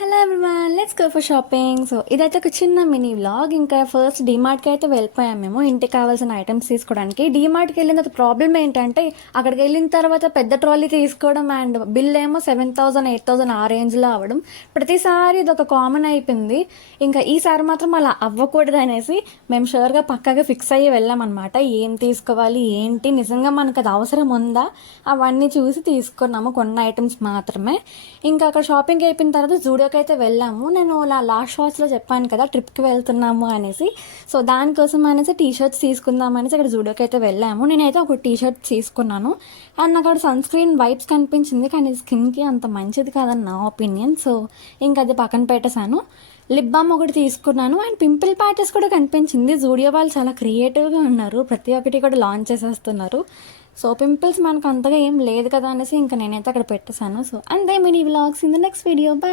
Hello everyone, let's go for shopping. So ఇదైతే ఒక చిన్న మినీ వ్లాగ్. ఇంకా ఫస్ట్ డీమార్ట్కి అయితే వెళ్ళిపోయాం మేము ఇంటికి కావాల్సిన ఐటమ్స్ తీసుకోవడానికి. డీమార్ట్కి వెళ్ళిన తర్వాత ప్రాబ్లం ఏంటంటే అక్కడికి వెళ్ళిన తర్వాత పెద్ద ట్రాలీ తీసుకోవడం అండ్ బిల్ ఏమో 7,000 8,000 ఆ రేంజ్లో అవ్వడం ప్రతిసారి ఇది ఒక కామన్ అయిపోయింది. ఇంకా ఈసారి మాత్రం అలా అవ్వకూడదు అనేసి మేము షూర్గా పక్కాగా ఫిక్స్ అయ్యి వెళ్ళామన్నమాట. ఏం తీసుకోవాలి ఏంటి, నిజంగా మనకు అది అవసరం ఉందా, అవన్నీ చూసి తీసుకున్నాము కొన్ని ఐటమ్స్ మాత్రమే. ఇంకా అక్కడ షాపింగ్ అయిపోయిన తర్వాత జూడియోకి అయితే వెళ్ళాము. నేను లాస్ట్ షార్ట్స్లో చెప్పాను కదా ట్రిప్కి వెళ్తున్నాము అనేసి. సో దానికోసం అనేసి టీషర్ట్స్ తీసుకుందాం అనేసి అక్కడ జూడియోకి అయితే వెళ్ళాము. నేనైతే ఒక టీషర్ట్ తీసుకున్నాను అండ్ నాకు అక్కడ సన్ స్క్రీన్ వైబ్స్ కనిపించింది, కానీ స్కిన్కి అంత మంచిది కాదని నా ఒపీనియన్. సో ఇంకా అది పక్కన పెట్టేశాను. లిప్ బామ్ ఒకటి తీసుకున్నాను అండ్ పింపుల్ ప్యాచెస్ కూడా కనిపించింది. జూడియో వాళ్ళు చాలా క్రియేటివ్గా ఉన్నారు, ప్రతి ఒక్కటి కూడా లాంచ్ చేసేస్తున్నారు. సో పింపుల్స్ మనకు అంతగా ఏం లేదు కదా అనేసి ఇంకా నేనైతే అక్కడ పెట్టేశాను. సో అంతే mini vlogs in the next video. By.